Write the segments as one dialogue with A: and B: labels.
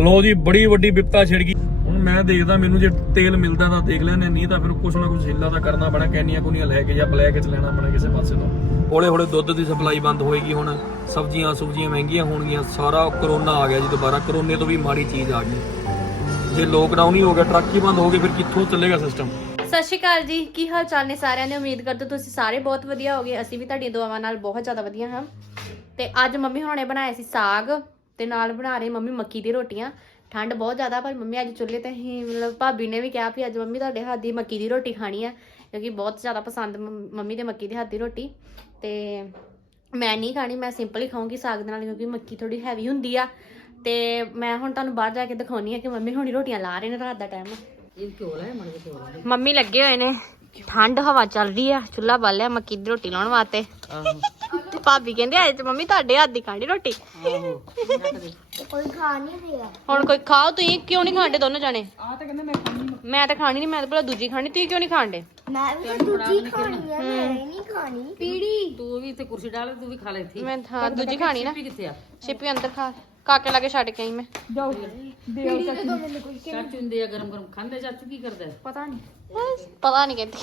A: ਲੋ ਜੀ, ਬੜੀ ਵੱਡੀ ਵਿਪਤਾ ਛਿੜ ਗਈ। ਹੁਣ ਮੈਂ ਦੇਖਦਾ, ਮੈਨੂੰ ਜੇ ਤੇਲ ਮਿਲਦਾ ਤਾਂ ਦੇਖ ਲੈਣੇ ਨਹੀਂ ਤਾਂ ਫਿਰ ਕੁਛ ਨਾ ਕੁਛ ਹਿੱਲਾ ਤਾਂ ਕਰਨਾ ਪੈਣਾ, ਕੈਨੀਆਂ ਕੁਨੀਆਂ ਲੈ ਕੇ ਜਾਂ ਬਲੈਕ ਚ ਲੈਣਾ ਪੈਣਾ ਕਿਸੇ ਪਾਸੇ ਤੋਂ। ਹੌਲੇ ਹੌਲੇ ਦੁੱਧ ਦੀ ਸਪਲਾਈ ਬੰਦ ਹੋਏਗੀ ਹੁਣ, ਸਬਜ਼ੀਆਂ ਸੁਬਜ਼ੀਆਂ ਮਹਿੰਗੀਆਂ ਹੋਣਗੀਆਂ, ਸਾਰਾ ਕਰੋਨਾ ਆ ਗਿਆ ਜੀ ਦੁਬਾਰਾ, ਕਰੋਨੇ ਤੋਂ ਵੀ ਮਾੜੀ ਚੀਜ਼ ਆ ਗਈ। ਜੇ ਲੋਕਡਾਊਨ ਹੀ ਹੋ ਗਿਆ, ਟਰੱਕ ਹੀ ਬੰਦ ਹੋ ਗਏ, ਫਿਰ ਕਿੱਥੋਂ ਚੱਲੇਗਾ ਸਿਸਟਮ
B: ਸਤਿ ਸ਼੍ਰੀ ਅਕਾਲ ਜੀ, ਕੀ ਹਾਲ ਚਾਲ ਨੇ ਸਾਰਿਆਂ ਦੇ? ਉਮੀਦ ਕਰਦੇ ਤੁਸੀਂ ਸਾਰੇ ਬਹੁਤ ਵਧੀਆ ਹੋਗੇ। ਅਸੀਂ ਵੀ ਤੁਹਾਡੀਆਂ ਦੁਆਵਾਂ ਨਾਲ ਬਹੁਤ ਜ਼ਿਆਦਾ ਵਧੀਆ ਹਾਂ। ਤੇ ਅੱਜ ਮੰਮੀ ਹੋਣਾ ਨੇ ਬਣਾਇਆ ਸੀ ਸਾਗ। ਤੇ ਨਾਲ ਬਣਾ ਰਹੇ ਮੰਮੀ ਮੱਕੀ ਦੀ ਰੋਟੀਆਂ। ਠੰਡ ਬਹੁਤ ਜ਼ਿਆਦਾ ਪਰ ਮੰਮੀ ਅੱਜ ਚੁੱਲ੍ਹੇ ਤੇ ਹੀ ਮਤਲਬ ਭਾਬੀ ਨੇ ਵੀ ਕਿਹਾ ਵੀ ਅੱਜ ਮੰਮੀ ਤੁਹਾਡੇ ਹੱਥ ਦੀ ਮੱਕੀ ਦੀ ਰੋਟੀ ਖਾਣੀ ਆ ਕਿਉਂਕਿ ਬਹੁਤ ਜ਼ਿਆਦਾ ਪਸੰਦ ਮੰਮ- ਦੇ ਮੱਕੀ ਦੇ ਹੱਥ ਦੀ ਰੋਟੀ। ਤੇ ਮੈਂ ਨਹੀਂ ਖਾਣੀ ਮੈਂ ਸਿੰਪਲ ਹੀ ਖਾਊਂਗੀ ਸਾਗ ਦੇ ਨਾਲ ਕਿਉਂਕਿ ਮੱਕੀ ਥੋੜੀ ਹੈਵੀ ਹੁੰਦੀ ਆ। ਤੇ ਮੈਂ ਹੁਣ ਤੁਹਾਨੂੰ ਬਾਹਰ ਜਾ ਕੇ ਦਿਖਾਉਣੀ ਆ ਕਿ ਮੰਮੀ ਹੁਣੀ ਰੋਟੀਆਂ ਲਾ ਰਹੇ ਨੇ ਰਾਤ ਦਾ ਟਾਈਮ ਮੰਮੀ ਲੱਗੇ ਹੋਏ ਨੇ। ਠੰਡ ਹਵਾ ਚੱਲ ਰਹੀ ਆ ਚੁੱਲ੍ਹਾ ਬਾਲਿਆ ਮੱਕੀ ਦੀ ਰੋਟੀ ਲਾਉਣ ਵਾਸਤੇ। ਭਾਬੀ ਕਹਿੰਦੇ ਅੱਜ ਤੇ ਮੰਮੀ ਤੁਹਾਡੇ ਹੱਥ ਦੀ ਖਾਣੀ ਰੋਟੀ।
C: ਕੋਈ ਖਾ ਨਹੀਂ ਰਿਹਾ
B: ਹੁਣ ਕੋਈ ਖਾਓ ਤੁਸੀਂ ਕਿਉਂ ਨਹੀਂ ਖਾਂਦੇ ਦੋਨੋਂ ਜਾਣੇ? ਆ ਤਾਂ ਕਹਿੰਦੇ ਮੈਂ ਖਾਣੀ ਮੈਂ ਤਾਂ ਖਾਣੀ ਨਹੀਂ ਮੈਂ ਤਾਂ ਭਲਾ ਦੂਜੀ ਖਾਣੀ ਤੁਸੀਂ ਕਿਉਂ ਨਹੀਂ ਖਾਂਦੇ?
C: ਮੈਂ ਵੀ ਦੂਜੀ ਖਾਣੀ ਹੈ ਮੈਂ ਨਹੀਂ ਖਾਣੀ। ਪੀੜੀ
D: ਤੂੰ ਵੀ ਤੇ ਕੁਰਸੀ ਡਾਲ ਤੂੰ ਵੀ ਖਾ ਲੈ ਇੱਥੇ।
B: ਮੈਂ ਹਾਂ ਦੂਜੀ ਖਾਣੀ ਨਾ।
D: ਕਿੱਥੇ ਆ?
B: ਛਿਪੀ ਅੰਦਰ ਖਾ ਕਾਕੇ ਲਾਗੇ ਛੱਡ ਕੇ ਆਈ ਮੈਂ।
D: ਚਾਚੂ ਹੁੰਦੇ ਆ ਗਰਮ ਗਰਮ ਖਾਂਦੇ ਚਾਚੂ ਕੀ ਕਰਦਾ?
B: ਪਤਾ ਨਹੀਂ ਪਤਾ ਨਹੀਂ ਕਹਿੰਦੀ।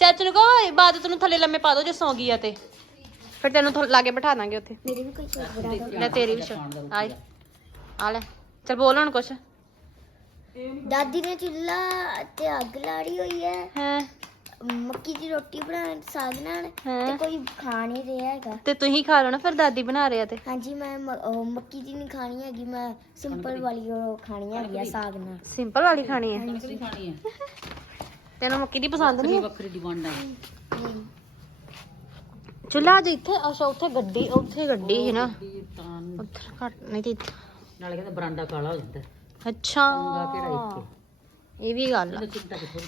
B: ਚਾਚੂ ਨੂੰ ਕਹੋ ਬਾਦ ਨੂੰ ਥੱਲੇ ਲੰਮੇ ਪਾ ਦੋ ਜੇ ਸੌਂ ਗਈ ਆ ਤੇ। ਫਿਰ ਤੈਨੂੰ ਥੋ- ਲਾਗੇ ਬਿਠਾ ਦਾਂਗੇ ਉੱਥੇ।
C: ਮੇਰੇ ਵੀ ਕੋਈ ਚੀਜ਼ ਬਣਾ ਦੋ।
B: ਲੈ ਤੇਰੀ ਵੀ ਛੱਡ ਆਈ ਆ ਲੈ। ਚਲ ਬੋਲ ਹੁਣ ਕੁਛ।
C: ਦਾਦੀ ਨੇ ਚੁੱਲ੍ਹਾ ਤੇ ਅੱਗ ਲਾੜੀ ਹੋਈ ਹੈ।
B: ਹਾਂ?
C: ਮੱਕੀ ਦੀ ਰੋਟੀ ਬਣਾਉਣ ਸਾਗ ਨਾਲ
B: ਹਾਂ।
C: ਤੇ ਕੋਈ ਖਾ ਨਹੀਂ ਰਿਹਾ ਹੈਗਾ।
B: ਤੇ ਤੁਸੀਂ ਖਾ ਲਓ ਨਾ ਫਿਰ ਦਾਦੀ ਬਣਾ ਰਿਹਾ ਤੇ।
C: ਹਾਂਜੀ ਮੈਂ ਮ- ਉਹ ਮੱਕੀ ਦੀ ਨਹੀਂ ਖਾਣੀ ਹੈਗੀ ਮੈਂ ਸਿੰਪਲ ਵਾਲੀ ਉਹ ਖਾਣੀ ਹੈਗੀ ਆ ਸਾਗ ਨਾਲ।
B: ਸਿੰਪਲ ਵਾਲੀ ਖਾਣੀ ਹੈ।
D: ਕਿਹੜੀ ਖਾਣੀ ਹੈ।
B: ਤੈਨੂੰ ਮੱਕੀ ਦੀ ਪਸੰਦ ਨਹੀਂ
D: ਵੱਖਰੀ ਡਿਮਾਂਡ ਹੈ
B: ਚੁੱਲ੍ਹਾ ਜੇ ਇੱਥੇ ਅੱਛਾ ਉੱਥੇ ਗੱਡੀ ਉੱਥੇ ਗੱਡੀ ਹੈ ਨਾ।
D: ਤਾਂ
B: ਉੱਥੇ ਘੱਟ ਨਹੀਂ ਤੇ
D: ਨਾਲੇ ਕਹਿੰਦਾ ਬਰਾਂਡਾ ਕਾਲਾ ਹੋ ਜਾਂਦਾ।
B: ਅੱਛਾ।
D: ਚੰਗਾ ਕਿਹੜਾ ਇੱਥੇ?
B: ਇਹ ਵੀ ਗੱਲ ਆ।
D: ਇਹਦਾ ਚਿੱਟਾ ਕਿੱਥੋਂ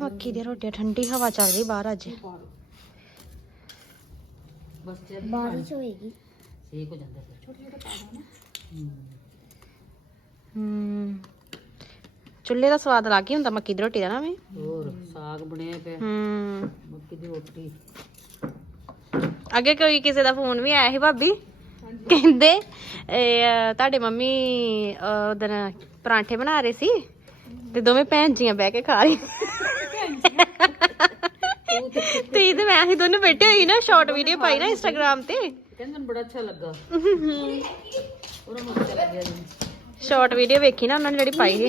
B: ਮੱਕੀ ਦੀ ਰੋਟੀ ਠੰਡੀ ਹਵਾ ਚੱਲ ਰਹੀ ਬਾਹਰ ਅੱਜ।
D: ਬਸ ਜੇ
C: ਬਾਰਿਸ਼ ਹੋਏਗੀ।
D: ਸੇਕ ਹੋ ਜਾਂਦਾ ਫਿਰ। ਛੋਟੇ ਛੋਟੇ ਪਾ ਦੋ ਨਾ।
B: ਹੂੰ। ਚੁੱਲ੍ਹੇ ਦਾ ਸਵਾਦ ਲੱਗ ਹੀ ਹੁੰਦਾ ਮੱਕੀ ਦੀ ਰੋਟੀ ਦਾ ਨਾ ਵੀ।
D: ਹੋਰ ਸਾਗ ਬਣਿਆ ਪਿਆ।
B: ਹੂੰ।
D: ਮੱਕੀ ਦੀ ਰੋਟੀ।
B: ਅੱਗੇ ਕੋਈ ਕਿਸੇ ਦਾ ਫੋਨ ਵੀ ਆਇਆ ਸੀ ਭਾਬੀ? ਕਹਿੰਦੇ ਇਹ, ਤੁਹਾਡੇ ਮੰਮੀ ਉਦੋਂ ਪਰਾਂਠੇ ਬਣਾ ਰਹੇ ਸੀ ਤੇ ਦੋਵੇਂ ਭੈਣ ਜੀਆਂ ਬਹਿ ਕੇ ਖਾ ਰਹੀ ਤੇ ਤੇ ਮੈਂ ਅਸੀਂ ਦੋਨੋਂ ਬੈਠੇ ਹੋਈ ਨਾ ਸ਼ਾਰਟ ਵੀਡੀਓ ਪਾਈ ਨਾ ਇੰਸਟਾਗ੍ਰam ਤੇ।
D: ਕਹਿੰਦੇ ਮੈਨੂੰ ਬੜਾ ਅੱਛਾ ਲੱਗਾ। ਉਹਨਾਂ ਨੂੰ ਅੱਛਾ ਲੱਗਿਆ ਜੀ
B: ਸ਼ਾਰਟ ਵੀਡੀਓ ਵੇਖੀ ਨਾ ਉਹਨਾਂ ਨੇ ਜਿਹੜੀ ਪਾਈ ਸੀ।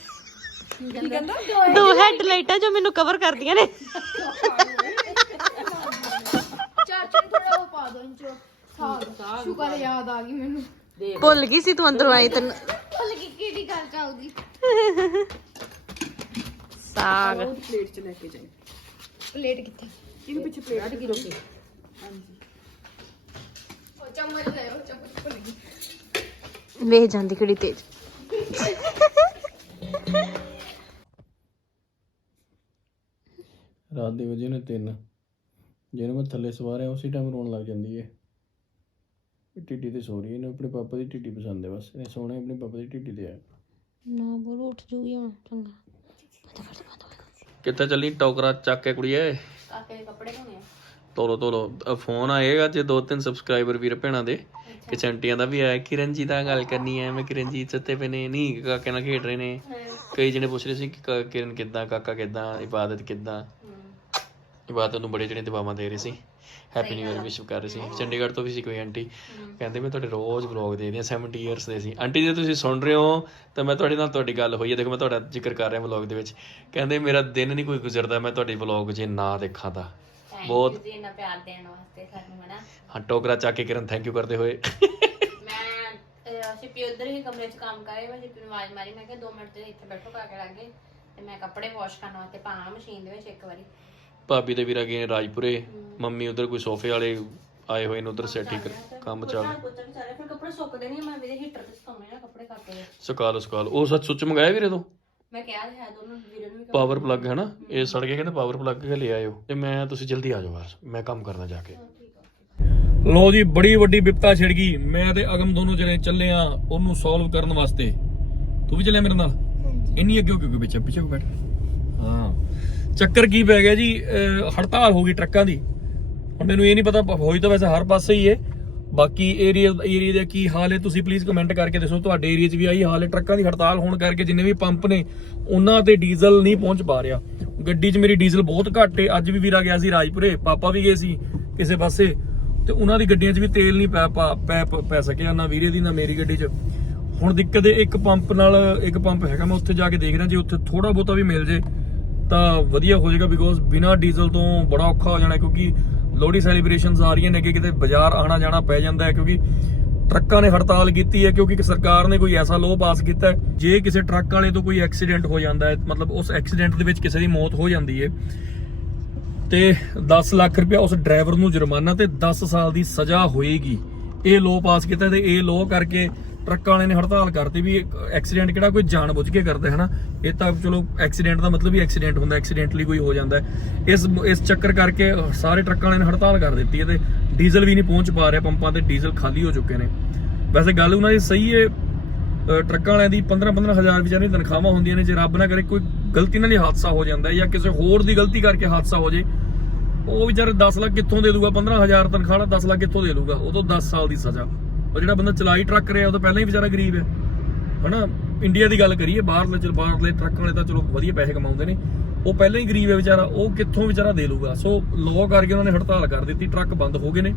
C: ਦੋ ਹੈਡ ਲਾਈਟਾਂ ਜੋ ਮੈਨੂੰ
D: ਕਵਰ ਕਰਦੀਆਂ ਨੇ। ਭੁੱਲ ਗਈ
C: ਸੀ ਤੂੰ ਅੰਦਰ ਆਈ
B: ਤੈਨੂੰ।
C: ਭੁੱਲ
B: ਗਈ ਕਿਹੜੀ ਗੱਲ ਚਾਹੂਗੀ ਸਾਗ। ਪਲੇਟ ਚ
C: ਲੈ ਕੇ ਜਾਈ। ਪਲੇਟ ਕਿੱਥੇ? ਇਹਦੇ ਪਿੱਛੇ ਪਲੇਟ ਅੱਡ
B: ਕੀ ਰੋਕੀ ਹਾਂਜੀ। ਉਹ ਚਮਚ ਲੈ ਉਹ
D: ਚਮਚ
B: ਭੁੱਲ ਗਈ। ਵੇਖ ਜਾਂਦੀ ਕਿਹੜੀ ਤੇਜ਼।
A: ਰਾਤ ਦੇ ਵਜੇ ਨੇ 3 ਜਿਹਨੂੰ ਮੈਂ ਥੱਲੇ ਸਵਾਰਿਆ ਉਸੇ ਟਾਈਮ ਰੋਣ ਲੱਗ ਜਾਂਦੀ ਏ। ਇਹ ਟਿੱਡੀ ਤੇ ਸੋ ਰਹੀ ਹੈ ਇਹਨੂੰ ਆਪਣੇ ਪਾਪਾ ਦੀ ਟਿੱਡੀ ਪਸੰਦ ਹੈ ਬਸ। ਇਹਨੇ ਸੋਹਣੇ ਆਪਣੇ ਪਾਪਾ ਦੀ ਟਿੱਡੀ ਤੇ ਆ
B: ਨਾ ਬੋਲੋ ਉੱਠ ਜੂਗੀ ਹੁਣ ਚੰਗਾ।
A: ਕਿੱਥੇ ਚੱਲੀ? ਟੋਕਰਾ ਚੱਕ ਕੇ ਕੁੜੀਏ।
B: ਕਾਕੇ ਦੇ ਕੱਪੜੇ ਧੋਣੇ ਆ।
A: ਤੋਲੋ ਤੋਲੋ ਫੋਨ ਆਏਗਾ ਜੇ ਦੋ ਤਿੰਨ ਸਬਸਕ੍ਰਾਈਬਰ ਵੀਰ ਭੈਣਾਂ ਦੇ। ਕਿ ਚੰਟੀਆਂ ਦਾ ਵੀ ਆਇਆ ਕਿਰਨ ਜੀ ਦਾ ਗੱਲ ਕਰਨੀ ਹੈ ਮੈਂ ਕਿਰਨ ਜੀ ਚੱਤੇ ਪਏ ਨੇ ਨਹੀਂ ਕਾਕੇ ਨਾਲ ਖੇਡ ਰਹੇ ਨੇ। ਕਈ ਜਣੇ ਪੁੱਛ ਰਹੇ ਸੀ ਕਿ ਕਾ- ਕਿਰਨ ਕਿੱਦਾਂ ਕਾਕਾ ਕਿੱਦਾਂ ਇਬਾਦਤ ਕਿੱਦਾਂ। ਇਬਾਦਤ ਨੂੰ ਬੜੇ ਜਣੇ ਦਵਾਵਾਂ ਦੇ ਰਹੇ ਸੀ। ਹੈਪੀ ਨਿਊ ਇਅਰ ਵਿਸ਼ ਕਰ ਰਹੇ ਸੀ। ਚੰਡੀਗੜ੍ਹ ਤੋਂ ਵੀ ਸੀ ਕੋਈ ਆਂਟੀ ਕਹਿੰਦੇ ਮੈਂ ਤੁਹਾਡੇ ਰੋਜ਼ ਵਲੌਗ ਦੇਖਦੀ ਹਾਂ 70 ਇਅਰਸ ਦੇ ਸੀ। ਆਂਟੀ ਜੇ ਤੁਸੀਂ ਸੁਣ ਰਹੇ ਹੋ ਤਾਂ ਮੈਂ ਤੁਹਾਡੇ ਨਾਲ ਤੁਹਾਡੀ ਗੱਲ ਹੋਈ ਹੈ। ਦੇਖੋ ਮੈਂ ਤੁਹਾਡਾ ਜ਼ਿਕਰ ਕਰ ਰਿਹਾ ਵਲੌਗ ਦੇ ਵਿੱਚ। ਕਹਿੰਦੇ ਮੇਰਾ ਦਿਨ ਨਹੀਂ ਕੋਈ ਗੁਜ਼ਰਦਾ ਮੈਂ ਤੁਹਾਡੀ ਵਲੌਗ ਜੇ ਨਾ ਦੇਖਾਂ ਤਾਂ। ਬਹੁਤ
B: ਜੀ ਇੰਨਾ ਪਿਆਰ ਦੇਣ ਵਾਸਤੇ ਸਾਨੂੰ ਹਨਾ?
A: ਹਾਂ ਟੋਕਰਾ ਚੱਕ ਕੇ ਕਿਰਨ ਥੈਂਕ ਯੂ ਕਰਦੇ ਹੋਏ।
B: ਮੈਂ ਸ਼ਿਪੀ ਉਧਰ ਹੀ ਕਮਰੇ 'ਚ ਕੰਮ ਕਰੇ ਮੈਂ ਸ਼ਿਪੀ ਨੂੰ ਆਵਾਜ਼ ਮਾਰੀ ਮੈਂ ਕਿਹਾ 2 ਮਿੰਟ ਤੇ ਇੱਥੇ ਬੈਠੋ ਕਾਕੇ ਲਾਗੇ। ਤੇ ਮੈਂ ਕੱਪੜੇ ਵਾਸ਼ ਕਰਨ ਵਾਸਤੇ ਪਾਵਾਂ ਮਸ਼ੀਨ ਦੇ ਵਿੱਚ ਇੱਕ ਵਾਰੀ।
A: ਭਾਬੀ ਦੇ ਵੀਰ ਗਏ ਨੇ ਰਾਜਪੁਰੇ ਮੰਮੀ ਉਧਰ ਕੋਈ ਸੋਫੇ ਵਾਲੇ ਆਏ ਹੋਏ ਨੇ ਉਧਰ ਸੈਟੀ ਕੰਮ ਚੱਲ।
B: ਪੁੱਛਣ ਵਿਚਾਰੇ ਫਿਰ ਕੱਪੜੇ ਕੱਪੜੇ ਸੁੱਕਦੇ ਨਹੀਂ ਮੈਂ ਵੀਰੇ ਹੀਟਰ ਤੇ ਸੁਕਾਉਣੇ ਨਾ ਕੱਪੜੇ ਕਰਕੇ
A: ਸੁਕਾ ਲਓ ਸੁਕਾ ਲਓ। ਉਹ ਸੱਚ ਸੁੱਚ ਮੰਗਾਇਆ ਵੀਰੇ ਤੋਂ?
B: ਮੈਂ ਕਿਹਾ ਤਾਂ ਹੈ ਦੋਨੋਂ ਵੀਰੇ ਨੂੰ ਵੀ
A: ਪਾਵਰ ਪਲੱਗ ਹੈ। ਨਾ ਇਹ ਸੜ ਗਿਆ ਕਹਿੰਦੇ ਪਾਵਰ ਪਲੱਗ ਕੇ ਲੈ ਆਇਓ। ਤੇ ਮੈਂ ਤੁਸੀਂ ਜਲਦੀ ਆ ਜਾਓ ਬਾਹਰ ਮੈਂ ਕੰਮ ਕਰਨਾ ਜਾ ਕੇ। ਲੋ ਜੀ ਬੜੀ ਵੱਡੀ ਵਿਪਤਾ ਛਿੜ ਗਈ। ਮੈਂ ਤੇ ਅਗਮ ਦੋਨੋਂ ਜਣੇ ਚੱਲੇ ਆ ਉਹਨੂੰ ਸੋਲਵ ਕਰਨ ਵਾਸਤੇ। ਤੂੰ ਵੀ ਚੱਲਿਆ ਮੇਰੇ ਨਾਲ? ਇੰਨੀ ਅੱਗੇ ਹੋ ਕਿਉਂ ਪਿੱਛੇ ਪਿੱਛੇ ਬੈਠ? ਹਾਂ। ਚੱਕਰ ਕੀ ਪੈ ਗਿਆ ਜੀ ਹੜਤਾਲ ਹੋ ਗਈ ਟਰੱਕਾਂ ਦੀ। ਹੁਣ ਮੈਨੂੰ ਇਹ ਨਹੀਂ ਪਤਾ, ਹੋਈ ਤਾਂ ਵੈਸੇ ਹਰ ਪਾਸੇ ਹੀ ਹੈ ਬਾਕੀ ਏਰੀਆ ਏਰੀਆ ਦਾ ਕੀ ਹਾਲ ਹੈ ਤੁਸੀਂ ਪਲੀਜ਼ ਕਮੈਂਟ ਕਰਕੇ ਦੱਸੋ। ਤੁਹਾਡੇ ਏਰੀਆ 'ਚ ਵੀ ਆਹੀ ਹਾਲ ਹੈ ਟਰੱਕਾਂ ਦੀ ਹੜਤਾਲ ਹੋਣ ਕਰਕੇ ਜਿੰਨੇ ਵੀ ਪੰਪ ਨੇ, ਉਹਨਾਂ ਤੇ ਡੀਜ਼ਲ ਨਹੀਂ ਪਹੁੰਚ ਪਾ ਰਿਹਾ। ਗੱਡੀ 'ਚ ਮੇਰੀ ਡੀਜ਼ਲ ਬਹੁਤ ਘੱਟ ਹੈ ਅੱਜ ਵੀ ਵੀਰਾ ਗਿਆ ਸੀ ਰਾਜਪੁਰੇ, ਪਾਪਾ ਵੀ ਗਏ ਸੀ ਕਿਸੇ ਪਾਸੇ। ਤੇ ਉਹਨਾਂ ਦੀ ਗੱਡੀਆਂ 'ਚ ਵੀ ਤੇਲ ਨਹੀਂ ਪੈ ਪਾ- ਪੈ ਪੈ ਸਕਿਆ ਨਾ ਵੀਰੇ ਦੀ, ਨਾ ਮੇਰੀ ਗੱਡੀ 'ਚ। ਹੁਣ ਦਿੱਕਤ ਇਹ ਇੱਕ ਪੰਪ ਨਾਲ, ਇੱਕ ਪੰਪ ਹੈਗਾ, ਮੈਂ ਉੱਥੇ ਜਾ ਕੇ ਦੇਖ ਰਿਹਾ, ਜੇ ਉੱਥੇ ਥੋੜਾ ਬਹੁਤਾ ਵੀ ਮਿਲ ਜੇ ਤਾਂ ਵਧੀਆ ਹੋ ਜਾਏਗਾ ਬਿਕੋਜ਼ ਬਿਨਾ ਡੀਜ਼ਲ ਤੋਂ ਬੜਾ ਔਖਾ ਹੋ ਜਾਣਾ, ਕਿਉਂਕਿ ਲੋਹੜੀ ਸੈਲੀਬ੍ਰੇਸ਼ਨਸ ਆ ਰਹੀਆਂ ਨੇ ਕਿ ਕਿਤੇ ਬਾਜ਼ਾਰ ਆਣਾ ਜਾਣਾ ਪੈ ਜਾਂਦਾ ਹੈ, ਕਿਉਂਕਿ ਟਰੱਕਾਂ ਨੇ ਹੜਤਾਲ ਕੀਤੀ ਹੈ, ਕਿਉਂਕਿ ਸਰਕਾਰ ਨੇ ਕੋਈ ਐਸਾ ਲੋਅ ਪਾਸ ਕੀਤਾ ਜੇ ਕਿਸੇ ਟਰੱਕ ਵਾਲੇ ਤੋਂ ਕੋਈ ਐਕਸੀਡੈਂਟ ਹੋ ਜਾਂਦਾ ਹੈ, ਮਤਲਬ ਉਸ ਐਕਸੀਡੈਂਟ ਦੇ ਵਿੱਚ ਕਿਸੇ ਦੀ ਮੌਤ ਹੋ ਜਾਂਦੀ ਹੈ, ਤੇ 10 ਲੱਖ ਰੁਪਇਆ ਉਸ ਡਰਾਈਵਰ ਨੂੰ ਜੁਰਮਾਨਾ ਤੇ 10 ਸਾਲ ਦੀ ਸਜ਼ਾ ਹੋਏਗੀ। ਇਹ ਲੋਅ ਪਾਸ ਕੀਤਾ ਤੇ ਇਹ ਲੋਅ ਕਰਕੇ ਟਰੱਕ ਵਾਲੇ ਨੇ ਹੜਤਾਲ ਕਰਤੀ ਵੀ ਐਕਸੀਡੈਂਟ ਕਿਹੜਾ ਕੋਈ ਜਾਣਬੁੱਝ ਕੇ ਕਰਦਾ ਹੈ ਨਾ? ਇਹ ਤਾਂ ਚਲੋ ਐਕਸੀਡੈਂਟ ਦਾ ਮਤਲਬ ਹੀ ਐਕਸੀਡੈਂਟ ਹੁੰਦਾ, ਐਕਸੀਡੈਂਟਲੀ ਕੋਈ ਹੋ ਜਾਂਦਾ ਇਸ ਇਸ ਚੱਕਰ ਕਰਕੇ ਸਾਰੇ ਟਰੱਕਾਂ ਵਾਲਿਆਂ ਨੇ ਹੜਤਾਲ ਕਰ ਦਿੱਤੀ ਹੈ ਤੇ ਡੀਜ਼ਲ ਵੀ ਨਹੀਂ ਪਹੁੰਚ ਪਾ ਰਿਹਾ ਪੰਪਾਂ ਤੇ, ਡੀਜ਼ਲ ਖਾਲੀ ਹੋ ਚੁੱਕੇ ਨੇ। ਵੈਸੇ ਗੱਲ ਉਹਨਾਂ ਦੀ ਸਹੀ ਹੈ ਟਰੱਕਾਂ ਵਾਲਿਆਂ ਦੀ 15 15 ਹਜ਼ਾਰ ਵਿਚਾਰੇ ਤਨਖਾਹਾਂ ਹੁੰਦੀਆਂ ਨੇ, ਜੇ ਰੱਬ ਨਾ ਕਰੇ ਕੋਈ ਗਲਤੀ ਨਾਲ ਹੀ ਹਾਦਸਾ ਹੋ ਜਾਂਦਾ ਜਾਂ ਕਿਸੇ ਹੋਰ ਦੀ ਗਲਤੀ ਕਰਕੇ ਹਾਦਸਾ ਹੋ ਜੇ ਉਹ ਵਿਚਾਰੇ 10 ਲੱਖ ਕਿੱਥੋਂ ਦੇ ਦੂਗਾ? 15000 ਤਨਖਾਹ ਨਾਲ 10 ਲੱਖ ਕਿੱਥੋਂ ਦੇ ਲੂਗਾ ਉਹ ਤੋਂ 10 ਸਾਲ ਦੀ ਸਜ਼ਾ। ਉਹ ਜਿਹੜਾ ਬੰਦਾ ਚਲਾਈ ਟਰੱਕ ਰਿਹਾ, ਉਹ ਤਾਂ ਪਹਿਲਾਂ ਹੀ ਵਿਚਾਰਾ ਗਰੀਬ ਹੈ। ਹਨਾ? ਇੰਡੀਆ ਦੀ ਗੱਲ ਕਰੀਏ, ਬਾਹਰਲੇ ਚਲ ਬਾਹਰਲੇ ਟਰੱਕ ਵਾਲੇ ਤਾਂ ਚਲੋ ਵਧੀਆ ਪੈਸੇ ਕਮਾਉਂਦੇ ਨੇ। ਉਹ ਪਹਿਲਾਂ ਹੀ ਗਰੀਬ ਹੈ ਵਿਚਾਰਾ, ਉਹ ਕਿੱਥੋਂ ਵਿਚਾਰਾ ਦੇ ਲੂਗਾ? ਸੋ ਲੋਅ ਕਰਕੇ ਉਹਨਾਂ ਨੇ ਹੜਤਾਲ ਕਰ ਦਿੱਤੀ, ਟਰੱਕ ਬੰਦ ਹੋ ਗਏ ਨੇ।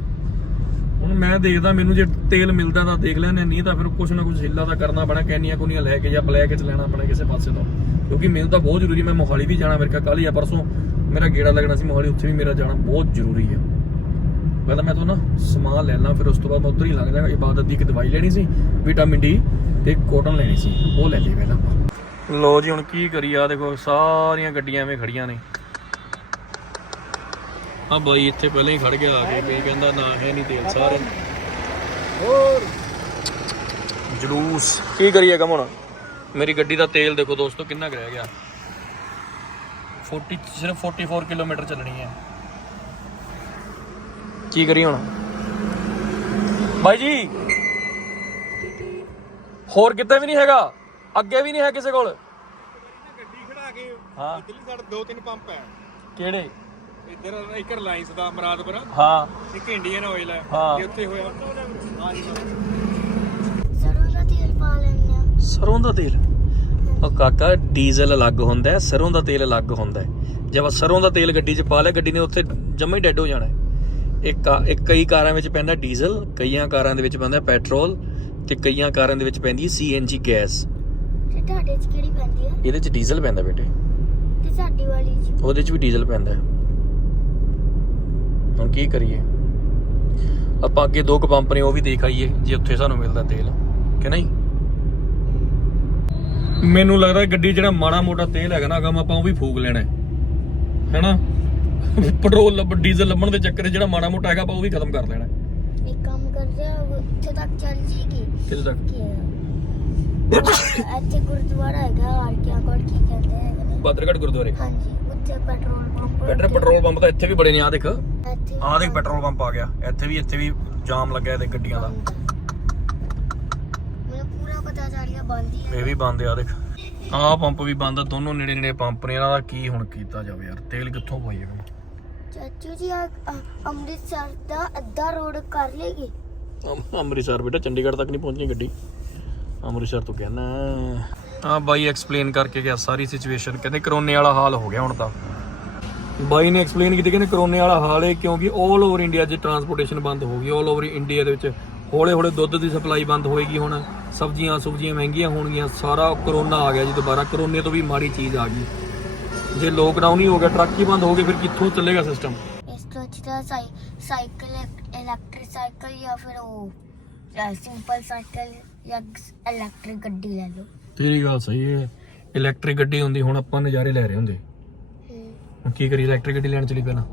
A: ਹੁਣ ਮੈਂ ਦੇਖਦਾ, ਮੈਨੂੰ ਜੇ ਤੇਲ ਮਿਲਦਾ ਤਾਂ ਦੇਖ ਲੈਣੇ ਨਹੀਂ ਤਾਂ ਫਿਰ ਕੁਛ ਨਾ ਕੁਛ ਹਿੱਲਾ ਤਾਂ ਕਰਨਾ ਪੈਣਾ, ਕੈਨੀਆਂ ਕੁਨੀਆਂ ਲੈ ਕੇ ਜਾਂ ਬਲੈਕ ਚ ਲੈਣਾ ਪੈਣਾ ਕਿਸੇ ਪਾਸੇ ਤੋਂ। ਕਿਉਂਕਿ ਮੈਨੂੰ ਤਾਂ ਬਹੁਤ ਜ਼ਰੂਰੀ, ਮੈਂ ਮੋਹਾਲੀ ਵੀ ਜਾਣਾ ਮੇਰੇ ਕੋਲ ਕੱਲ ਜਾਂ ਪਰਸੋਂ ਮੇਰਾ ਗੇੜਾ ਲੱਗਣਾ ਸੀ ਮੋਹਾਲੀ, ਉੱਥੇ ਵੀ ਮੇਰਾ ਜਾਣਾ ਬਹੁਤ ਜ਼ਰੂਰੀ ਹੈ। ਪਹਿਲਾਂ ਮੈਂ ਤੋਂ ਨਾ ਸਮਾਨ ਲੈਣਾ ਫਿਰ ਉਸ ਤੋਂ ਬਾਅਦ ਮੈਂ ਉੱਧਰ ਹੀ ਲੰਘ ਜਾਗਾ ਇਬਾਦਤ ਦੀ ਇੱਕ ਦਵਾਈ ਲੈਣੀ ਸੀ ਵਿਟਾਮਿਨ ਡੀ ਤੇ ਕੋਟਨ ਲੈਣੀ ਸੀ। ਉਹ ਲੈ ਲਈ ਪਹਿਲਾਂ ਲੋ ਜੀ ਹੁਣ ਕੀ ਕਰੀ ਆ ਦੇਖੋ ਸਾਰੀਆਂ ਗੱਡੀਆਂ ਐਵੇਂ ਖੜੀਆਂ ਨੇ। ਆ ਬਾਈ ਇੱਥੇ ਪਹਿਲਾਂ ਹੀ ਖੜ ਗਿਆ ਆ ਕੇ ਵੀ ਕਹਿੰਦਾ ਨਾ ਹੈ ਨਹੀਂ ਤੇਲ ਸਾਰੇ। ਹੋਰ ਜਲੂਸ। ਕੀ ਕਰੀਏ ਕਮ ਹੁਣ ਮੇਰੀ ਗੱਡੀ ਦਾ ਤੇਲ ਦੇਖੋ ਦੋਸਤੋ ਕਿੰਨਾ ਕੁ ਰਹਿ ਗਿਆ। 40 ਸਿਰਫ 44 ਕਿਲੋਮੀਟਰ ਚੱਲਣੀ ਹੈ। ਕੀ ਕਰੀ ਹੁਣ। ਬਾਈ ਜੀ। ਹੋਰ ਕਿਤੇ ਵੀ ਨਹੀਂ ਹੈਗਾ। ਅੱਗੇ ਵੀ ਨਹੀਂ ਹੈ ਕਿਸੇ ਕੋਲ।
E: ਗੱਡੀ ਖੜਾ ਕੇ
A: ਹਾਂ।
E: ਦਿੱਲੀ ਸਾਡੇ ਦੋ ਤਿੰਨ ਪੰਪ ਹੈ
A: ਕਿਹੜੇ?
E: ਇੱਧਰ ਇੱਕ ਰਿਲਾਇੰਸ ਦਾ ਮਰਾਦਪੁਰ
A: ਹਾਂ।
E: ਇੱਕ ਇੰਡੀਅਨ ਆਇਲ ਹੈ।
A: ਹਾਂ।
E: ਤੇ ਉੱਥੇ ਹੋਇਆ।
C: ਸਰੋਂ ਦਾ ਤੇਲ ਪਾ ਲੈਂਦੇ ਆ।
A: ਸਰੋਂ ਦਾ ਤੇਲ? ਉਹ ਕਾਕਾ ਡੀਜ਼ਲ ਅਲੱਗ ਹੁੰਦਾ ਹੈ ਸਰੋਂ ਦਾ ਤੇਲ ਅਲੱਗ ਹੁੰਦਾ ਹੈ। ਜੇ ਆਪਾਂ ਸਰੋਂ ਦਾ ਤੇਲ ਗੱਡੀ 'ਚ ਪਾ ਲਿਆ ਗੱਡੀ ਨੇ ਉੱਥੇ ਜੰਮਾ ਹੀ ਡੈੱਡ ਹੋ ਜਾਣਾ ਹੈ। ਇੱਕ ਇੱਕ ਕਈ ਕਾਰਾਂ ਵਿੱਚ ਪੈਂਦਾ ਡੀਜ਼ਲ ਕਈਆਂ ਕਾਰਾਂ ਦੇ ਵਿੱਚ ਪੈਂਦਾ ਪੈਟਰੋਲ ਤੇ ਕਈਆਂ ਕਾਰਾਂ ਦੇ ਵਿੱਚ ਪੈਂਦੀ ਹੈ ਸੀਐਨਜੀ ਗੈਸ।
C: ਤੇ ਤੁਹਾਡੇ ਚ ਕਿਹੜੀ ਪੈਂਦੀ ਆ?
A: ਇਹਦੇ 'ਚ ਡੀਜ਼ਲ ਪੈਂਦਾ ਬੇਟੇ।
C: ਤੇ ਸਾਡੀ ਵਾਲੀ ਚ?
A: ਉਹਦੇ 'ਚ ਵੀ ਡੀਜ਼ਲ ਪੈਂਦਾ ਹੈ। ਹੁਣ ਕੀ ਕਰੀਏ? ਆਪਾਂ ਅੱਗੇ ਦੋ ਕੁ ਪੰਪ ਨੇ ਉਹ ਵੀ ਦੇਖ ਆਈਏ ਜੇ ਉੱਥੇ ਸਾਨੂੰ ਮਿਲਦਾ ਤੇਲ। ਕਿ ਨਹੀਂ? ਮੈਨੂੰ ਲੱਗਦਾ ਗੱਡੀ ਜਿਹੜਾ ਮਾੜਾ ਮੋਟਾ ਤੇਲ ਹੈਗਾ ਨਾ ਅਗਮ ਆਪਾਂ ਉਹ ਵੀ ਫੂਕ ਲੈਣਾ ਹੈ। ਹੈਨਾ? ਪੈਟਰੋਲ ਲੱਭ ਡੀਜ਼ਲ ਲੱਭਣ ਦੇ ਚੱਕਰ 'ਚ ਜਿਹੜਾ ਮਾੜਾ ਮੋਟਾ ਹੈਗਾ ਆਪਾਂ ਉਹ ਵੀ ਖਤਮ ਕਰ ਲੈਣਾ।
C: ਇੱਕ ਕੰਮ ਕਰਦੇ ਆ ਉੱਥੇ ਤੱਕ ਚੱਲ ਜੀਗੀ।
A: ਕਿੱਥੇ ਤੱਕ?
C: ਇੱਥੇ ਗੁਰਦੁਆਰਾ ਹੈਗਾ ਆਰਕਿਆਂ ਕੋਲ ਕੀ ਕਹਿੰਦੇ ਹੈਗੇ ਨੇ
A: ਬਾਦਰਗੜ ਗੁਰਦੁਆਰੇ?
C: ਹਾਂਜੀ ਉੱਥੇ petrol pump
A: better petrol pump ਤਾਂ ਇੱਥੇ ਵੀ ਬੜੇ ਨੇ ਆ ਦੇਖ।
C: ਇੱਥੇ
A: ਆਹ ਦੇਖ ਪੈਟਰੋਲ ਪੰਪ ਆ ਗਿਆ। ਇੱਥੇ ਵੀ ਇੱਥੇ ਵੀ ਜਾਮ ਲੱਗਿਆ ਤੇ ਗੱਡੀਆਂ ਦਾ।
C: ਮੈਨੂੰ ਪੂਰਾ ਪਤਾ ਚੱਲ ਗਿਆ ਬੰਦ ਹੀ ਹੈ
A: ਇਹ ਵੀ ਬੰਦ ਆ ਦੇਖ। ਆਹ ਪੰਪ ਵੀ ਬੰਦ ਆ ਦੋਨੋਂ ਨੇੜੇ ਨੇੜੇ ਪੰਪ ਨੇ ਇਹਨਾਂ ਦਾ ਕੀ ਹੁਣ ਕੀਤਾ ਜਾਵੇ ਯਾਰ ਤੇਲ ਕਿੱਥੋਂ ਪਾਈਏ
C: ਚਾਚੂ ਜੀ ਆ ਅੰਮ੍ਰਿਤਸਰ ਦਾ ਅੱਧਾ ਰੋਡ ਕਰ ਲੇਗੀ
A: ਅਮ- ਅੰਮ੍ਰਿਤਸਰ ਬੇਟਾ ਚੰਡੀਗੜ੍ਹ ਤੱਕ ਨਹੀਂ ਪਹੁੰਚਣੀ ਗੱਡੀ। ਅੰਮ੍ਰਿਤਸਰ ਤੋਂ ਕਹਿਣਾ ਆ ਬਾਈ ਐਕਸਪਲੇਨ ਕਰਕੇ ਗਿਆ ਸਾਰੀ ਸਿਚੁਏਸ਼ਨ ਕਹਿੰਦੇ ਕਰੋਨੇ ਵਾਲਾ ਹਾਲ ਹੋ ਗਿਆ ਹੁਣ ਤਾਂ। ਬਾਈ ਨੇ ਐਕਸਪਲੇਨ ਕੀਤੀ ਕਹਿੰਦੇ ਕਰੋਨੇ ਵਾਲਾ ਹਾਲ ਹੈ ਕਿਉਂਕਿ 올 ਓਵਰ ਇੰਡੀਆ 'ਚ ਟਰਾਂਸਪੋਰਟੇਸ਼ਨ ਬੰਦ ਹੋ ਗਈ 올 ਓਵਰ ਇੰਡੀਆ ਦੇ ਵਿੱਚ। ਹੌਲੇ ਹੌਲੇ ਦੁੱਧ ਦੀ ਸਪਲਾਈ ਬੰਦ ਹੋਏਗੀ ਹੁਣ। ਸਬਜ਼ੀਆਂ ਸੁਬਜ਼ੀਆਂ ਮਹਿੰਗੀਆਂ ਹੋਣਗੀਆਂ ਸਾਰਾ ਕਰੋਨਾ ਆ ਗਿਆ ਜੀ ਦੁਬਾਰਾ। ਕਰੋਨੇ ਤੋਂ ਵੀ ਮਾੜੀ ਚੀਜ਼ ਆ ਗਈ। ਜੇ ਲੋਕਡਾਊਨ ਹੀ ਹੋ ਗਿਆ ਟਰੱਕ ਹੀ ਬੰਦ ਹੋ ਗਏ ਫਿਰ ਕਿੱਥੋਂ ਚੱਲੇਗਾ ਸਿਸਟਮ
C: ਇਸ ਤੋਂ ਅੱਛਾ ਸਾਈ ਸਾਈਕਲ ਇਲੈਕਟ੍ਰਿਕ ਸਾਈਕਲ ਜਾਂ ਫਿਰ ਉਹ ਸਿੰਪਲ ਸਾਈਕਲ ਜਾਂ ਇਲੈਕਟ੍ਰਿਕ ਗੱਡੀ ਲੈ ਲਓ।
A: ਤੇਰੀ ਗੱਲ ਸਹੀ ਹੈ। ਇਲੈਕਟ੍ਰਿਕ ਗੱਡੀ ਹੁੰਦੀ ਹੁਣ ਆਪਾਂ ਨਜ਼ਾਰੇ ਲੈ ਰਹੇ ਹੁੰਦੇ। ਹੁਣ ਕੀ ਕਰੀ ਇਲੈਕਟ੍ਰਿਕ ਗੱਡੀ ਲੈਣ ਚਲੀ ਪਹਿਲਾਂ?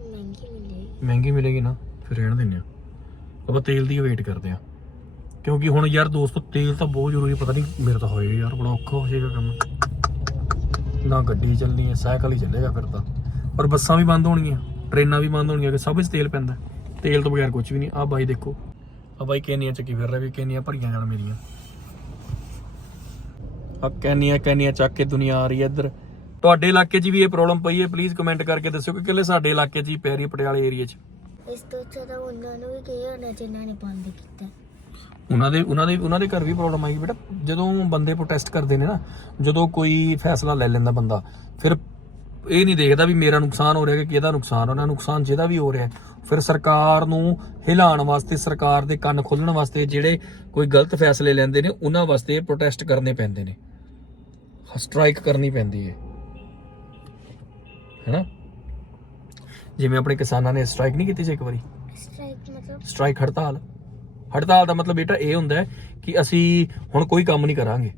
C: ਮਹਿੰਗੀ ਮਿਲੇਗੀ।
A: ਮਹਿੰਗੀ ਮਿਲੇਗੀ ਨਾ ਫਿਰ ਰਹਿਣ ਦਿੰਦੇ ਆ ਆਪਾਂ ਤੇਲ ਦੀ ਵੇਟ ਕਰਦੇ ਆ ਕਿਉਂਕਿ ਹੁਣ ਯਾਰ ਦੋਸਤੋ ਤੇਲ ਤਾਂ ਬਹੁਤ ਜ਼ਰੂਰੀ ਪਤਾ ਨਹੀਂ ਮੇਰੇ ਤਾਂ ਹੋਏ ਯਾਰ ਬੜਾ ਔਖਾ ਹੋ ਜਾਏਗਾ ਕੰਮ। ਨਾ ਗੱਡੀ ਚੱਲਣੀ ਹੈ, ਸਾਈਕਲ ਹੀ ਚੱਲੇਗਾ ਫਿਰ ਤਾਂ। ਪਰ ਬੱਸਾਂ ਵੀ ਬੰਦ ਹੋਣਗੀਆਂ, ਟ੍ਰੇਨਾਂ ਵੀ ਬੰਦ ਹੋਣਗੀਆਂ, ਕਿ ਸਭ ਵਿੱਚ ਤੇਲ ਪੈਂਦਾ। ਤੇਲ ਤੋਂ ਬਗੈਰ ਕੁਝ ਵੀ ਨਹੀਂ। ਆ ਬਾਈ ਦੇਖੋ। ਆ ਬਾਈ ਕੈਨੀਆਂ ਚੱਕੀ ਫਿਰ ਰਿਹਾ ਵੀ, ਕੈਨੀਆਂ ਭਰੀਆਂ ਜਾਣ ਮੇਰੀਆਂ। ਆ ਕੈਨੀਆਂ ਕੈਨੀਆਂ ਚੱਕ ਕੇ ਦੁਨੀਆ ਆ ਰਹੀ ਹੈ ਇੱਧਰ। ਤੁਹਾਡੇ ਇਲਾਕੇ 'ਚ ਵੀ ਇਹ ਪ੍ਰੋਬਲਮ ਪਈ ਹੈ। ਪਲੀਜ਼ ਕਮੈਂਟ ਕਰਕੇ ਦੱਸਿਓ ਕਿ ਕਿੱਲੇ ਸਾਡੇ ਇਲਾਕੇ 'ਚ ਹੀ ਪੈ ਰਹੀ ਹੈ ਪਟਿਆਲੇ ਏਰੀਆ 'ਚ।
C: ਇਸ ਤੋਂ ਜ਼ਿਆਦਾ ਉਹਨਾਂ ਨੂੰ ਵੀ ਕਹੀ ਹੋਣਾ ਜਿਨ੍ਹਾਂ ਨੇ ਬੰਦ ਕੀਤਾ।
A: ਉਹਨਾਂ ਦੇ ਉਹਨਾਂ ਦੇ ਉਹਨਾਂ ਦੇ ਘਰ ਵੀ ਪ੍ਰੋਬਲਮ ਆਈ ਬੇਟਾ। ਜਦੋਂ ਬੰਦੇ ਪ੍ਰੋਟੈਸਟ ਕਰਦੇ ਨੇ ਨਾ ਜਦੋਂ ਕੋਈ ਫੈਸਲਾ ਲੈ ਲੈਂਦਾ ਬੰਦਾ ਫਿਰ ਇਹ ਨਹੀਂ ਦੇਖਦਾ ਵੀ ਮੇਰਾ ਨੁਕਸਾਨ ਹੋ ਰਿਹਾ ਕਿ ਕਿਹਦਾ ਨੁਕਸਾਨ ਹੋਣਾ ਨੁਕਸਾਨ ਜਿਹਦਾ ਵੀ ਹੋ ਰਿਹਾ ਫਿਰ ਸਰਕਾਰ ਨੂੰ ਹਿਲਾਉਣ ਵਾਸਤੇ ਸਰਕਾਰ ਦੇ ਕੰਨ ਖੋਲਣ ਵਾਸਤੇ ਜਿਹੜੇ ਕੋਈ ਗਲਤ ਫੈਸਲੇ ਲੈਂਦੇ ਨੇ ਉਹਨਾਂ ਵਾਸਤੇ ਪ੍ਰੋਟੈਸਟ ਕਰਨੇ ਪੈਂਦੇ ਨੇ। ਸਟ੍ਰਾਈਕ ਕਰਨੀ ਪੈਂਦੀ ਹੈ। ਹੈਨਾ? ਜਿਵੇਂ ਆਪਣੇ ਕਿਸਾਨਾਂ ਨੇ ਸਟ੍ਰਾਈਕ ਨਹੀਂ ਕੀਤੀ ਸੀ ਇੱਕ ਵਾਰੀ?
C: ਸਟ੍ਰਾਈਕ ਮਤਲਬ?
A: ਸਟ੍ਰਾਈਕ ਹੜਤਾਲ। ਹੜਤਾਲ ਦਾ ਮਤਲਬ ਬੇਟਾ ਇਹ ਹੁੰਦਾ ਕਿ ਅਸੀਂ ਹੁਣ ਕੋਈ ਕੰਮ ਨਹੀਂ ਕਰਾਂਗੇ।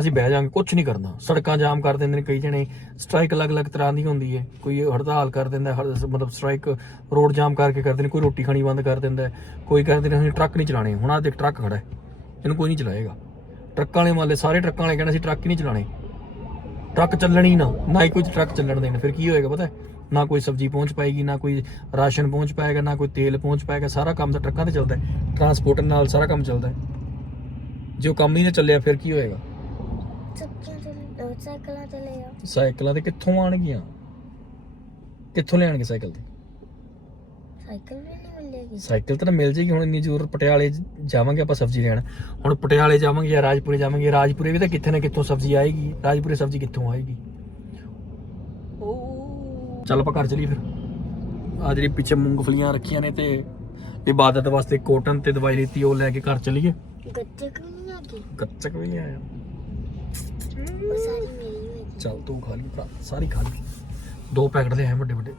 A: ਅਸੀਂ ਬਹਿ ਜਾਾਂਗੇ ਕੁਝ ਨਹੀਂ ਕਰਨਾ। ਸੜਕਾਂ ਜਾਮ ਕਰ ਦਿੰਦੇ ਨੇ ਕਈ ਜਣੇ। ਸਟ੍ਰਾਈਕ ਅਲੱਗ-ਅਲੱਗ ਤਰ੍ਹਾਂ ਦੀ ਹੁੰਦੀ ਹੈ। ਕੋਈ ਹੜਤਾਲ ਕਰ ਦਿੰਦਾ ਹੜ- ਮਤਲਬ ਸਟ੍ਰਾਈਕ ਰੋਡ ਜਾਮ ਕਰਕੇ ਕਰਦੇ ਨੇ, ਕੋਈ ਰੋਟੀ ਖਾਣੀ ਬੰਦ ਕਰ ਦਿੰਦਾ ਕੋਈ ਕਹਿੰਦੇ ਨੇ ਅਸੀਂ ਟਰੱਕ ਨਹੀਂ ਚਲਾਣੇ ਹੁਣ ਆਹ ਦੇਖ, ਟਰੱਕ ਖੜਾ ਹੈ। ਇਹਨੂੰ ਕੋਈ ਨਹੀਂ ਚਲਾਏਗਾ। ਟਰੱਕਾਂ ਵਾਲੇ ਮਾਲੇ, ਸਾਰੇ ਟਰੱਕਾਂ ਵਾਲੇ ਕਹਿੰਦੇ ਅਸੀਂ ਟਰੱਕ ਹੀ ਨਹੀਂ ਚਲਾਣੇ ਟਰੱਕ ਚੱਲਣ ਹੀ ਨਾ ਨਾ ਹੀ ਕੋਈ ਟਰੱਕ ਚੱਲਣ ਦੇਣ। ਫਿਰ ਕੀ ਹੋਏਗਾ ਪਤਾ ਨਾ ਕੋਈ ਸਬਜ਼ੀ ਪਹੁੰਚ ਪਾਏਗੀ ਨਾ ਕੋਈ ਰਾਸ਼ਨ ਪਹੁੰਚ ਪਾਏਗਾ ਨਾ ਕੋਈ ਤੇਲ ਪਹੁੰਚ ਪਾਏਗਾ ਸਾਰਾ ਕੰਮ ਤਾਂ ਟਰੱਕਾਂ ਤੇ ਚੱਲਦਾ ਹੈ। ਟਰਾਂਸਪੋਰਟ ਨਾਲ ਸਾਰਾ ਕੰਮ ਚੱਲਦਾ ਹੈ। ਜੇ ਉਹ ਕੰਮ ਹੀ ਨਾ ਚੱਲਿਆ ਫਿਰ ਕੀ ਹੋਏਗਾ?
C: ਸਬਜ਼ੀਆਂ ਤੇ ਸਾਈਕਲਾਂ ਤੇ ਲੈ ਆਓ
A: ਸਾਈਕਲਾਂ ਤੇ ਕਿੱਥੋਂ ਆਣਗੀਆਂ ਕਿੱਥੋਂ ਲਿਆਣਗੇ ਸਾਈਕਲ ਤੇ?
C: ਸਾਈਕਲ ਵੀ ਨਹੀਂ ਮਿਲੇਗੀ।
A: ਸਾਈਕਲ ਤਾਂ ਮਿਲ ਜੇਗੀ ਹੁਣ ਇੰਨੀ ਜ਼ਰੂਰ ਪਟਿਆਲੇ ਜਾਵਾਂਗੇ ਆਪਾਂ ਸਬਜ਼ੀ ਲੈਣ। ਹੁਣ ਪਟਿਆਲੇ ਜਾਵਾਂਗੇ ਜਾਂ ਰਾਜਪੁਰੇ ਜਾਵਾਂਗੇ ਰਾਜਪੁਰੇ ਵੀ ਤਾਂ ਕਿੱਥੇ ਨਾ ਕਿੱਥੋਂ ਸਬਜ਼ੀ ਆਏਗੀ। ਰਾਜਪੁਰੇ ਸਬਜ਼ੀ ਕਿੱਥੋਂ ਆਏਗੀ? ਚੱਲ ਆਪਾਂ ਘਰ ਚਲੀਏ ਫਿਰ। ਆ ਜਿਹੜੀ ਪਿੱਛੇ ਮੂੰਗਫਲੀਆਂ ਰੱਖੀਆਂ ਨੇ ਤੇ ਇਬਾਦਤ ਵਾਸਤੇ ਕੋਟਨ ਤੇ ਦਵਾਈ ਲਈ ਉਹ ਲੈ ਕੇ ਘਰ ਚਲੀਏ।
C: ਗੱਚਕ ਵੀ ਨਹੀਂ ਹੈਗੀ।
A: ਕੱਚਕ ਵੀ ਨਹੀਂ ਆਇਆ।
C: ਉਹ ਸਾਰੀ ਮੇਰੀ ਹੋਏਗੀ
A: ਚੱਲ ਤੂੰ ਖਾ ਲਈ ਭਰਾ ਸਾਰੀ ਖਾ ਲਈ। ਦੋ ਪੈਕਟ ਹੈ ਵੱਡੇ ਵੱਡੇ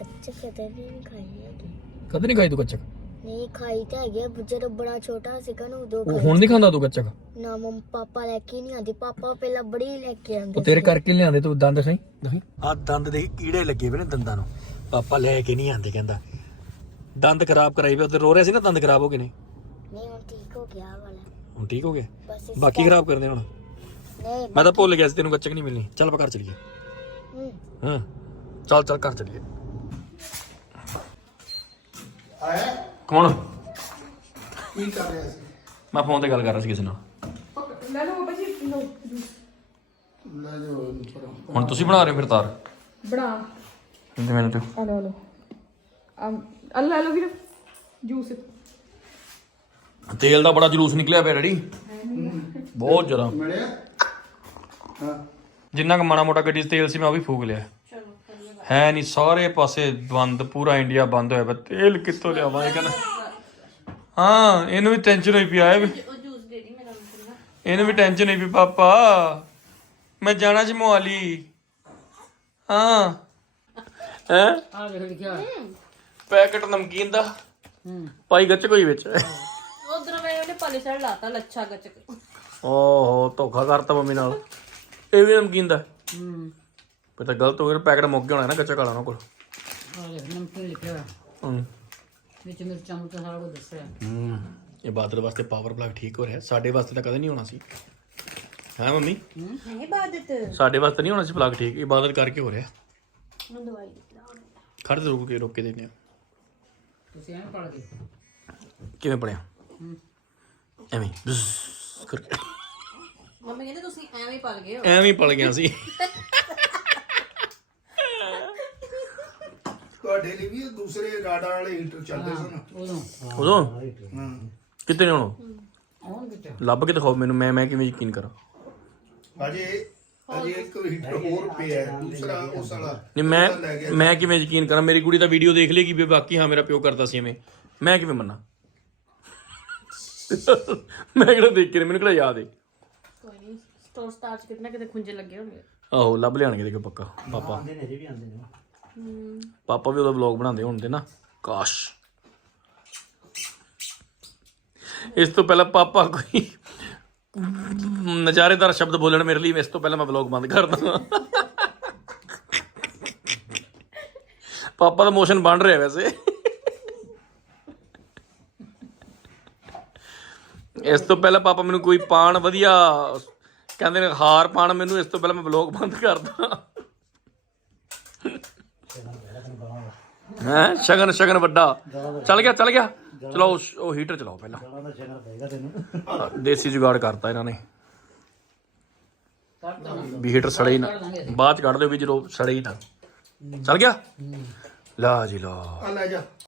C: ਗੱਚਕ ਕਦੇ ਵੀ ਨਹੀਂ ਖਾਈ ਹੈਗੀ।
A: ਕਦੇ ਨਹੀਂ ਖਾਈ ਤੂੰ ਕੱਚਕ
C: ਨਹੀਂ ਖਾਈ ਤਾਂ ਹੈਗੀ ਆ, ਜਦੋਂ ਬੜਾ ਛੋਟਾ ਸੀਗਾ ਨਾ ਉਦੋਂ
A: ਉਹ
C: ਖਾਈ
A: ਹੁਣ ਨਹੀਂ ਖਾਂਦਾ ਤੂੰ ਕੱਚਕ
C: ਨਾ ਮੰਮ ਪਾਪਾ ਲੈ ਕੇ ਨਹੀਂ ਆਂਦੇ ਪਾਪਾ ਪਹਿਲਾਂ ਬੜੀ ਲੈ ਕੇ ਆਂਦੇ
A: ਉਹ ਤੇਰੇ ਕਰਕੇ ਲਿਆਂਦੇ ਤੂੰ ਦੰਦ ਖਾਈ ਦਿਖਾਈ ਆ ਦੰਦ ਦੇ ਕੀੜੇ ਲੱਗੇ ਵੇ ਨੇ ਦੰਦਾਂ ਨੂੰ। ਪਾਪਾ ਲੈ ਕੇ ਨਹੀਂ ਆਂਦੇ ਕਹਿੰਦਾ। ਦੰਦ ਖਰਾਬ ਕਰਾਈ ਵੇ ਉੱਤੇ ਰੋ ਰਿਹਾ ਸੀ ਨਾ ਦੰਦ ਖਰਾਬ ਹੋ ਗਏ ਨੇ।
C: ਨਹੀਂ ਹੁਣ ਠੀਕ ਹੋ ਗਿਆ ਆਹ ਵਾਲਾ।
A: ਹੁਣ ਠੀਕ ਹੋ ਗਏ
C: ਬਸ ਇਸ
A: ਬਾਕੀ ਖਰਾਬ ਕਰਦੇ ਹੁਣ?
C: ਨਹੀਂ
A: ਮੈਂ ਤਾਂ ਭੁੱਲ ਗਿਆ ਸੀ ਤੈਨੂੰ ਕੱਚਕ ਨਹੀਂ ਮਿਲਣੀ। ਚੱਲ ਆਪਾਂ ਘਰ ਚਲੀਏ।
C: ਹੂੰ।
A: ਹਾਂ। ਚੱਲ ਚੱਲ ਘਰ ਚਲੀਏ।
F: ਆਇਆ?
A: ਕੌਣ?
F: ਕੀ ਕਰ ਰਿਹਾ ਸੀ?
A: ਮੈਂ ਫੋਨ ਤੇ ਗੱਲ ਕਰ ਰਿਹਾ ਸੀ ਕਿਸੇ ਨਾਲ।
F: ਲੈ ਜਾਓ ਇਹਨੂੰ ਪਰਾਂ।
A: ਹੁਣ ਤੁਸੀਂ ਬਣਾ ਰਹੇ ਹੋ ਫਿਰ ਤਾਰ?
B: ਬਣਾ।
A: ਕਿੰਨੇ ਮਿੰਟ?
B: ਆ ਲੋ ਲੋ ਅੱਲਾ ਲੋ ਵੀਰ ਜੂਸ।
A: ਤੇਲ ਦਾ ਬੜਾ ਜਲੂਸ ਨਿਕਲਿਆ ਪਿਆ ਰੈਡੀ? ਬਹੁਤ
F: ਮਿਲਿਆ? ਹਾਂ।
A: ਜਿੰਨਾ ਕੁ ਮਾੜਾ ਮੋਟਾ ਗੱਡੀ 'ਚ ਤੇਲ ਸੀ ਮੈਂ ਉਹ ਵੀ ਫੂਕ ਲਿਆ। ਹੈ ਨਹੀਂ ਸਾਰੇ ਪਾਸੇ ਬੰਦ ਪੂਰਾ ਇੰਡੀਆ ਬੰਦ ਹੋਇਆ ਪਿਆ। ਤੇਲ ਕਿੱਥੋਂ ਲਿਆਵਾਂ ਇਹ ਕਹਿੰਦਾ। ਹਾਂ ਇਹਨੂੰ ਵੀ ਟੈਨਸ਼ਨ ਹੋਈ ਪਈ ਆਏ ਵੀ। ਇਹਨੂੰ ਵੀ ਟੈਨਸ਼ਨ ਹੋਈ ਪਈ ਪਾਪਾ। ਮੈਂ ਜਾਣਾ ਜੀ ਮੋਹਾਲੀ। ਹਾਂ। ਹੈ?
D: ਆ ਵੇਖ ਲਿਖਿਆ।
A: ਪੈਕਟ ਨਮਕੀਨ ਦਾ। ਪਾਈ ਗੱਚ ਕੋਈ ਵਿੱਚ।
B: ਉਧਰ ਮੈਂ ਉਹਨੇ ਪਾਲਿਸ਼ਰ ਲਾਤਾ ਲੱਛਾ ਗੱਚਕ।
A: ਓਹੋ ਧੋਖਾ ਕਰਤਾ ਮੰਮੀ ਨਾਲ। ਇਹ ਵੀ ਨਮਕੀਨ ਦਾ।
D: ਹੂੰ।
A: ਫਿਰ ਤਾਂ ਗਲਤ ਹੋ ਗਿਆ ਪੈਕਟ ਮੁੱਕ ਗਿਆ ਹੋਣਾ ਨਾ ਕੱਚਾ ਕਾਲਾ ਨਾ ਕੋਲ।
D: ਆ ਵੇਖ ਨਮਕੀਨ ਲਿਖਿਆ ਹੋਇਆ।
A: ਹੂੰ।
D: ਵਿੱਚ ਮਿਰਚਾਂ ਮੁਰਚਾਂ ਸਾਰਾ ਕੁਝ ਦੱਸਿਆ
A: ਹੂੰ। ਇਹ ਬਾਦਲ ਵਾਸਤੇ ਪਾਵਰ ਪਲੱਗ ਠੀਕ ਹੋ ਰਿਹਾ। ਸਾਡੇ ਵਾਸਤੇ ਤਾਂ ਕਦੇ ਨਹੀਂ ਹੋਣਾ ਸੀ। ਹਾਂ ਮੰਮੀ?
B: ਹੈ। ਬਾਦਤ
A: ਸਾਡੇ ਵਾਸਤੇ ਨਹੀਂ ਹੋਣਾ ਸੀ ਪਲੱਗ ਠੀਕ। ਇਹ ਬਾਦਲ ਕਰਕੇ ਹੋ ਰਿਹਾ।
B: ਦਵਾਈ
A: ਖੜ ਤੇ ਰੁਕ ਕੇ ਰੋਕ ਕੇ ਦਿੰਦੇ ਆ।
D: ਤੁਸੀਂ ਐਂ ਪੜ ਗਏ
A: ਕਿਵੇਂ ਬਣਿਆ? ਐਵੇਂ ਬzzz ਕਰਕੇ।
B: ਮੰਮੀ ਕਹਿੰਦੇ ਤੁਸੀਂ ਐਵੇਂ ਹੀ ਪਲ ਗਏ ਹੋ।
A: ਐਵੇਂ ਹੀ ਪਲ ਗਿਆ ਸੀ।
F: ਤੁਹਾਡੇ ਲਈ ਵੀ ਇਹ ਦੂਸਰੇ ਰਾਡਾਂ ਵਾਲੇ ਹੀਟਰ ਚੱਲਦੇ ਸਨ।
D: ਉਦੋਂ।
A: ਉਦੋਂ?
F: ਹਾਂ
A: ਕਿੱਥੇ ਨੇ ਹੁਣ
D: ਆਉਣ? ਕਿਤੇ
A: ਲੱਭ ਕੇ ਦਿਖਾਓ ਮੈਨੂੰ ਮੈਂ ਮੈਂ ਕਿਵੇਂ ਯਕੀਨ ਕਰਾਂ?
F: ਅਜੇ ਅਜੇ ਇੱਕ ਹੀਟਰ ਹੋਰ ਪਿਆ ਹੈ, ਦੂਸਰਾ ਉਸ ਵਾਲਾ।
A: ਨਹੀਂ ਮੈਂ ਮੈਂ ਕਿਵੇਂ ਯਕੀਨ ਕਰਾਂ? ਮੇਰੀ ਕੁੜੀ ਤਾਂ ਵੀਡੀਓ ਦੇਖ ਲੇਗੀ ਵੀ ਬਾਕੀ ਹਾਂ ਮੇਰਾ ਪਿਓ ਕਰਦਾ ਸੀ ਐਵੇਂ। ਮੈਂ ਕਿਵੇਂ ਮੰਨਾਂ? ਮੈਂ ਕਿਹੜਾ ਦੇਖ ਕੇ ਨਹੀਂ, ਮੈਨੂੰ ਕਿਹੜਾ ਯਾਦ ਹੈ
B: ਕੋਈ ਨਹੀਂ ਸਟੋਰ ਸਟਾਰ ਚ ਕਿਤਨਾ ਕਿਤੇ ਖੁੰਝੇ ਲੱਗੇ ਹੋਣਗੇ।
A: ਆਹੋ ਲੱਭ ਲਿਆਣਗੇ ਦੇਖੋ ਪੱਕਾ ਪਾਪਾ। ਪਾਪਾ ਵੀ ਉਹਦਾ ਵਲੌਗ ਬਣਾਉਂਦੇ ਹੁੰਦੇ ਨਾ, ਕਾਸ਼। ਇਸ ਤੋਂ ਪਹਿਲਾਂ ਪਾਪਾ ਕੋਈ ਨਜ਼ਾਰੇਦਾਰ ਸ਼ਬਦ ਬੋਲਣ ਮੇਰੇ ਲਈ, ਇਸ ਤੋਂ ਪਹਿਲਾਂ ਮੈਂ ਵਲੌਗ ਬੰਦ ਕਰ ਦਵਾਂ। ਪਾਪਾ ਦਾ ਮੋਸ਼ਨ ਬਣ ਰਿਹਾ ਵੈਸੇ। ਇਸ ਤੋਂ ਪਹਿਲਾਂ ਪਾਪਾ ਮੈਨੂੰ ਕੋਈ ਪਾਣ ਵਧੀਆ, ਕਹਿੰਦੇ ਨੇ ਹਾਰ ਪਾਣ ਮੈਨੂੰ, ਇਸ ਤੋਂ ਪਹਿਲਾਂ ਮੈਂ ਵਲੌਗ ਬੰਦ ਕਰਦਾ ਹੈ? ਸ਼ਗਨ ਸ਼ਗਨ ਵੱਡਾ। ਚੱਲ ਗਿਆ ਚੱਲ ਗਿਆ। ਚਲਾਓ ਉਹ ਹੀਟਰ ਚਲਾਓ ਪਹਿਲਾਂ। ਦੇਸੀ ਜੁਗਾੜ ਕਰਤਾ ਇਹਨਾਂ ਨੇ। ਵੀ ਹੀਟਰ ਸੜੇ ਹੀ ਨਾ। ਬਾਅਦ ਚ ਕੱਢ ਦਿਓ ਵੀ ਜਦੋਂ ਸੜੇ ਹੀ ਨਾ ਚੱਲ ਗਿਆ? ਲਾ ਜੀ ਲਾ।
F: ਆ ਲੈ ਜਾ।